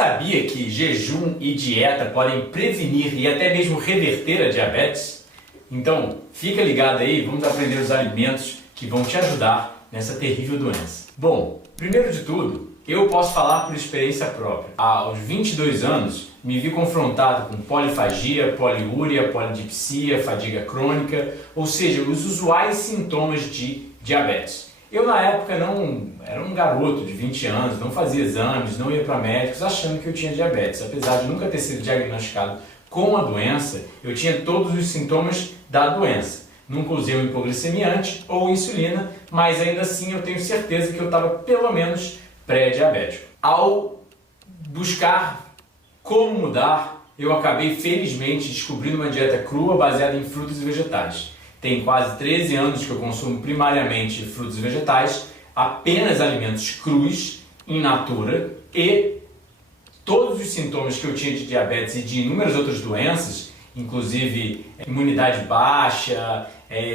sabia que jejum e dieta podem prevenir e até mesmo reverter a diabetes? Então, fica ligado aí, vamos aprender os alimentos que vão te ajudar nessa terrível doença. Bom, primeiro de tudo, eu posso falar por experiência própria. Aos 22 anos, me vi confrontado com polifagia, poliúria, polidipsia, fadiga crônica, ou seja, os usuais sintomas de diabetes. Eu, na época, era um garoto de 20 anos, não fazia exames, não ia para médicos achando que eu tinha diabetes. Apesar de nunca ter sido diagnosticado com a doença, eu tinha todos os sintomas da doença. Nunca usei um hipoglicemiante ou insulina, mas ainda assim eu tenho certeza que eu estava pelo menos pré-diabético. Ao buscar como mudar, eu acabei felizmente descobrindo uma dieta crua baseada em frutas e vegetais. Tem quase 13 anos que eu consumo primariamente frutas e vegetais, apenas alimentos crus, in natura, e todos os sintomas que eu tinha de diabetes e de inúmeras outras doenças, inclusive imunidade baixa,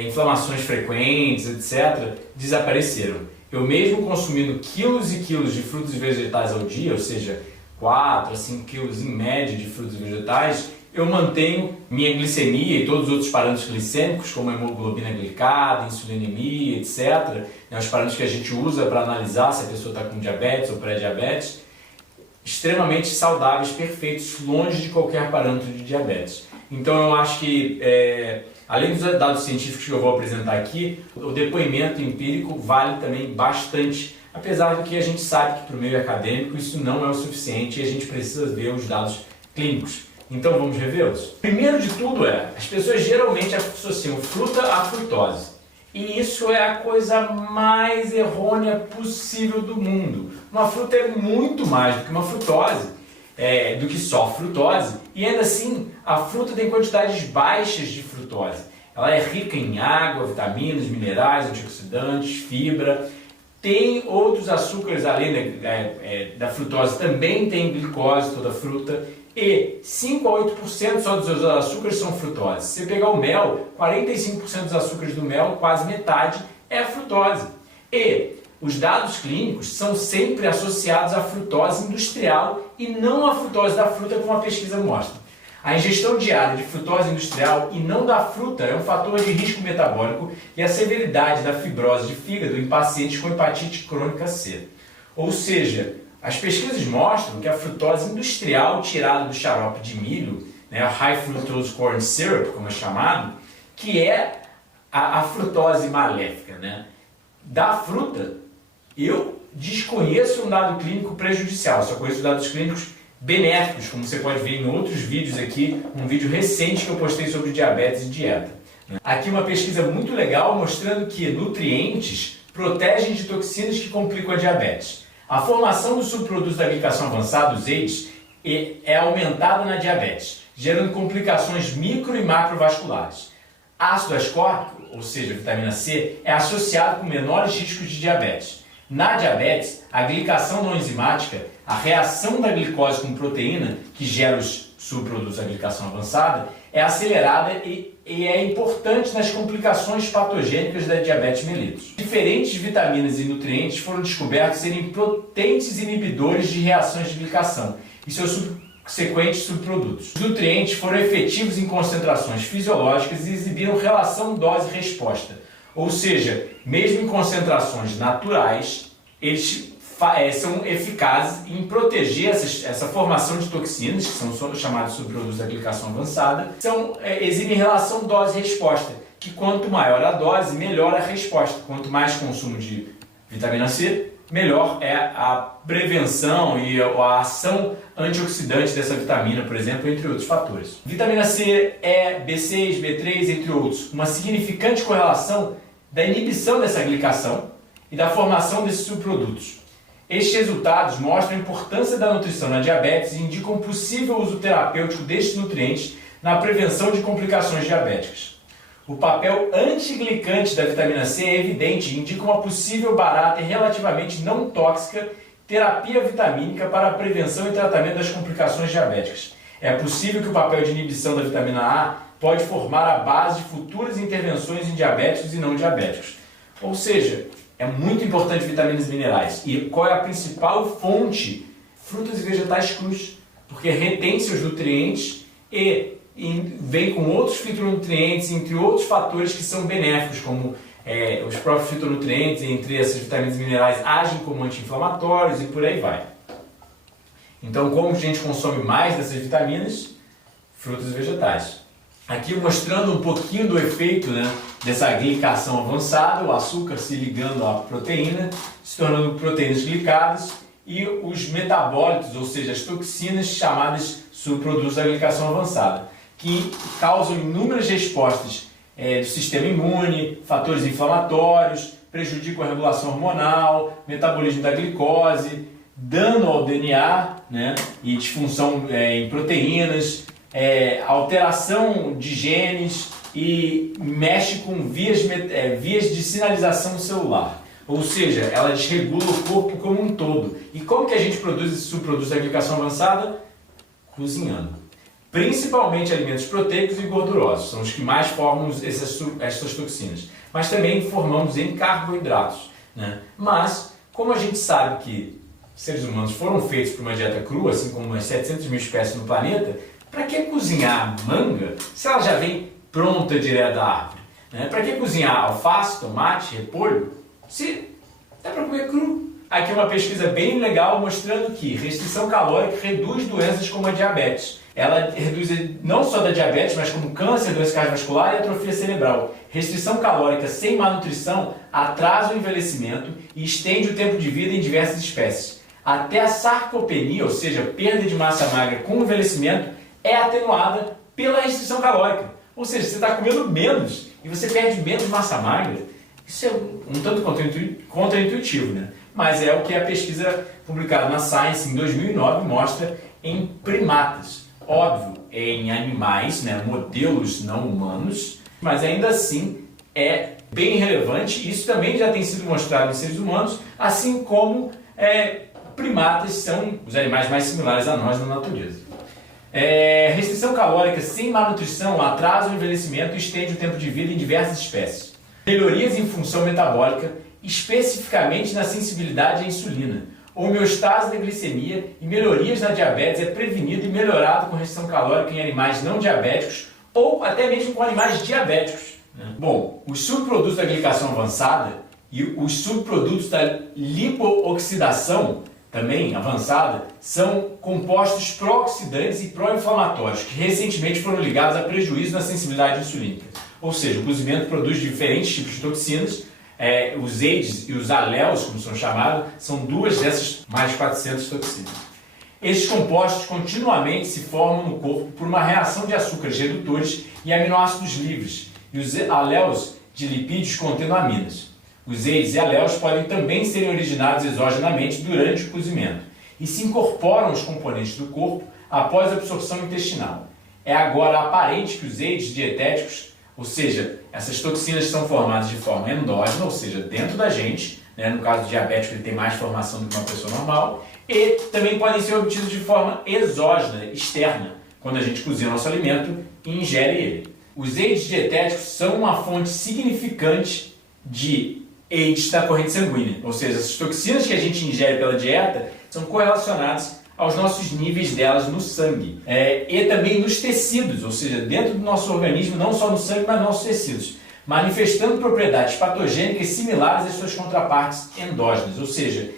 inflamações frequentes, etc., desapareceram. Eu mesmo consumindo quilos e quilos de frutas e vegetais ao dia, ou seja, 4 a 5 quilos em média de frutas e vegetais, eu mantenho minha glicemia e todos os outros parâmetros glicêmicos, como a hemoglobina glicada, insulinemia, etc., os parâmetros que a gente usa para analisar se a pessoa está com diabetes ou pré-diabetes, extremamente saudáveis, perfeitos, longe de qualquer parâmetro de diabetes. Então eu acho que, além dos dados científicos que eu vou apresentar aqui, o depoimento empírico vale também bastante, apesar do que a gente sabe que para o meio acadêmico isso não é o suficiente e a gente precisa ver os dados clínicos. Então vamos revê-los? Primeiro de tudo as pessoas geralmente associam fruta à frutose. E isso é a coisa mais errônea possível do mundo. Uma fruta é muito mais do que uma frutose, do que só frutose. E ainda assim, a fruta tem quantidades baixas de frutose. Ela é rica em água, vitaminas, minerais, antioxidantes, fibra. Tem outros açúcares além da frutose, também tem glicose, toda a fruta. E 5 a 8% só dos açúcares são frutose. Se você pegar o mel, 45% dos açúcares do mel, quase metade, é a frutose. E os dados clínicos são sempre associados à frutose industrial e não à frutose da fruta, como a pesquisa mostra. A ingestão diária de frutose industrial e não da fruta é um fator de risco metabólico e a severidade da fibrose de fígado em pacientes com hepatite crônica C. Ou seja, as pesquisas mostram que a frutose industrial tirada do xarope de milho, a High Fructose Corn Syrup, como é chamado, que é a frutose maléfica. Da fruta, eu desconheço um dado clínico prejudicial, só conheço dados clínicos benéficos, como você pode ver em outros vídeos aqui, um vídeo recente que eu postei sobre diabetes e dieta. Aqui uma pesquisa muito legal mostrando que nutrientes protegem de toxinas que complicam a diabetes. A formação dos subprodutos da glicação avançada, os AIDS, é aumentada na diabetes, gerando complicações micro e macrovasculares. Ácido ascórbico, ou seja, vitamina C, é associado com menores riscos de diabetes. Na diabetes, a glicação não enzimática, a reação da glicose com proteína, que gera os subprodutos da glicação avançada, é acelerada e é importante nas complicações patogênicas da diabetes mellitus. Diferentes vitaminas e nutrientes foram descobertos serem potentes inibidores de reações de glicação e seus subsequentes subprodutos. Os nutrientes foram efetivos em concentrações fisiológicas e exibiram relação dose-resposta, ou seja, mesmo em concentrações naturais, eles são eficazes em proteger essa formação de toxinas, que são chamados subprodutos da glicação avançada, exibem relação dose-resposta, que quanto maior a dose, melhor a resposta. Quanto mais consumo de vitamina C, melhor é a prevenção e a ação antioxidante dessa vitamina, por exemplo, entre outros fatores. Vitamina C, E, B6, B3, entre outros, uma significante correlação da inibição dessa glicação e da formação desses subprodutos. Estes resultados mostram a importância da nutrição na diabetes e indicam um possível uso terapêutico destes nutrientes na prevenção de complicações diabéticas. O papel antiglicante da vitamina C é evidente e indica uma possível barata e relativamente não tóxica terapia vitamínica para a prevenção e tratamento das complicações diabéticas. É possível que o papel de inibição da vitamina A pode formar a base de futuras intervenções em diabéticos e não diabéticos. Ou seja, é muito importante vitaminas e minerais. E qual é a principal fonte frutas e vegetais crus, porque retém seus nutrientes e vem com outros fitonutrientes, entre outros fatores que são benéficos, como os próprios fitonutrientes, entre essas vitaminas e minerais, agem como anti-inflamatórios e por aí vai. Então, como a gente consome mais dessas vitaminas? Frutas e vegetais. Aqui mostrando um pouquinho do efeito, né, dessa glicação avançada, o açúcar se ligando à proteína, se tornando proteínas glicadas, e os metabólitos, ou seja, as toxinas chamadas subprodutos da glicação avançada, que causam inúmeras respostas do sistema imune, fatores inflamatórios, prejudicam a regulação hormonal, metabolismo da glicose, dano ao DNA, né, e disfunção em proteínas, alteração de genes e mexe com vias de sinalização celular. Ou seja, ela desregula o corpo como um todo. E como que a gente produz esse subproduto da glicação avançada? Cozinhando. Principalmente alimentos proteicos e gordurosos, são os que mais formam essas toxinas. Mas também formamos em carboidratos, né? Mas, como a gente sabe que seres humanos foram feitos por uma dieta crua, assim como umas 700 mil espécies no planeta, para que cozinhar manga se ela já vem pronta direto da árvore? Né? Para que cozinhar alface, tomate, repolho, se dá para comer cru? Aqui uma pesquisa bem legal mostrando que restrição calórica reduz doenças como a diabetes. Ela reduz não só da diabetes, mas como câncer, doença cardiovascular e atrofia cerebral. Restrição calórica sem má nutrição atrasa o envelhecimento e estende o tempo de vida em diversas espécies. Até a sarcopenia, ou seja, perda de massa magra com envelhecimento, é atenuada pela restrição calórica. Ou seja, você está comendo menos e você perde menos massa magra. Isso é um tanto contraintuitivo, né? Mas é o que a pesquisa publicada na Science em 2009 mostra em primatas. Óbvio, em animais, né, modelos não humanos, mas ainda assim é bem relevante. Isso também já tem sido mostrado em seres humanos, assim como primatas são os animais mais similares a nós na natureza. Restrição calórica sem má nutrição atrasa o envelhecimento e estende o tempo de vida em diversas espécies. Melhorias em função metabólica, especificamente na sensibilidade à insulina. Homeostase da glicemia e melhorias na diabetes é prevenido e melhorado com restrição calórica em animais não diabéticos ou até mesmo com animais diabéticos, né? Bom, os subprodutos da glicação avançada e os subprodutos da lipooxidação também avançada são compostos pró-oxidantes e pró-inflamatórios que recentemente foram ligados a prejuízo na sensibilidade insulínica. Ou seja, o cozimento produz diferentes tipos de toxinas. Os AIDS e os alelos, como são chamados, são duas dessas mais de 400 toxinas. Esses compostos continuamente se formam no corpo por uma reação de açúcares redutores e aminoácidos livres, e os alelos de lipídios contendo aminas. Os AIDS e alelos podem também serem originados exogenamente durante o cozimento e se incorporam aos componentes do corpo após a absorção intestinal. É agora aparente que os AIDS dietéticos, ou seja, essas toxinas são formadas de forma endógena, ou seja, dentro da gente, né? No caso do diabético ele tem mais formação do que uma pessoa normal, e também podem ser obtidos de forma exógena, externa, quando a gente cozinha nosso alimento e ingere ele. Os AIDS dietéticos são uma fonte significante de AIDS da corrente sanguínea, ou seja, essas toxinas que a gente ingere pela dieta são correlacionadas aos nossos níveis delas no sangue e também nos tecidos, ou seja, dentro do nosso organismo, não só no sangue, mas nos nossos tecidos, manifestando propriedades patogênicas similares às suas contrapartes endógenas, ou seja,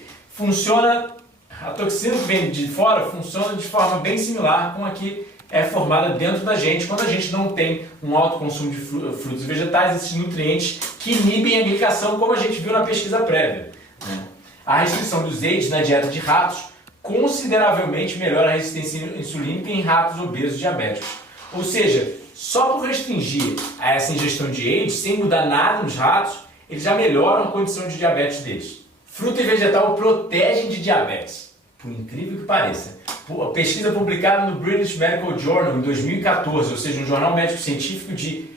a toxina que vem de fora funciona de forma bem similar com a que é formada dentro da gente quando a gente não tem um alto consumo de frutos e vegetais, esses nutrientes que inibem a glicação, como a gente viu na pesquisa prévia, né? A restrição dos AIDS na dieta de ratos consideravelmente melhora a resistência insulínica em ratos obesos diabéticos. Ou seja, só por restringir a essa ingestão de AIDS, sem mudar nada nos ratos, eles já melhoram a condição de diabetes deles. Fruta e vegetal protegem de diabetes, por incrível que pareça. A pesquisa publicada no British Medical Journal em 2014, ou seja, um jornal médico-científico de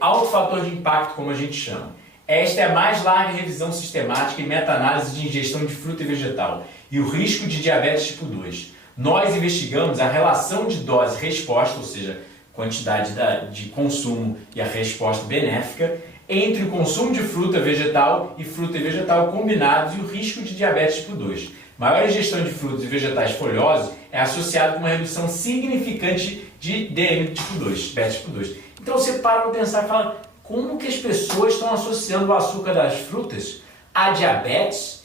alto fator de impacto, como a gente chama. Esta é a mais larga revisão sistemática e meta-análise de ingestão de fruta e vegetal e o risco de diabetes tipo 2. Nós investigamos a relação de dose-resposta, ou seja, quantidade de consumo e a resposta benéfica, entre o consumo de fruta e vegetal combinados e o risco de diabetes tipo 2. Maior ingestão de frutos e vegetais folhosos é associado com uma redução significante de DM tipo 2, beta tipo 2. Então você para para pensar e fala, como que as pessoas estão associando o açúcar das frutas a diabetes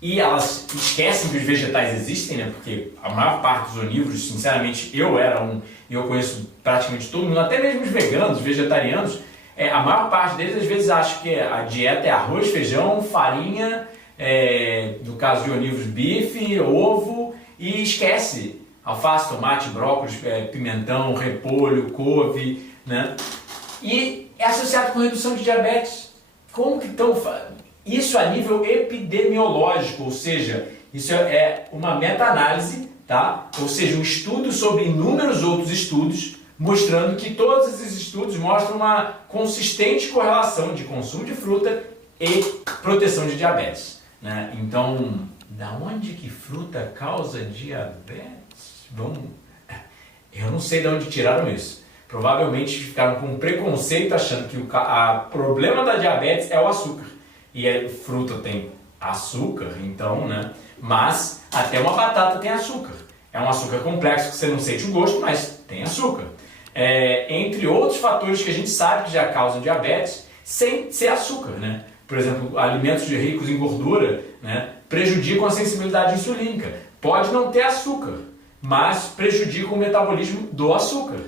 e elas esquecem que os vegetais existem, né? Porque a maior parte dos onívoros, sinceramente, eu era um, e eu conheço praticamente todo mundo, até mesmo os veganos, vegetarianos, a maior parte deles às vezes acha que a dieta é arroz, feijão, farinha, no caso de onívoros, bife, ovo, e esquece alface, tomate, brócolis, pimentão, repolho, couve, né? E é associado com redução de diabetes. Como que estão... Isso a nível epidemiológico, ou seja, isso é uma meta-análise, tá? Ou seja, um estudo sobre inúmeros outros estudos, mostrando que todos esses estudos mostram uma consistente correlação de consumo de fruta e proteção de diabetes, né? Então, da onde que fruta causa diabetes? Eu não sei de onde tiraram isso. Provavelmente ficaram com um preconceito achando que o problema da diabetes é o açúcar. E a fruta tem açúcar, então, né? Mas até uma batata tem açúcar. É um açúcar complexo que você não sente o gosto, mas tem açúcar. Entre outros fatores que a gente sabe que já causam diabetes, sem ser açúcar, né? Por exemplo, alimentos ricos em gordura, né, prejudicam a sensibilidade insulínica. Pode não ter açúcar, mas prejudica o metabolismo do açúcar.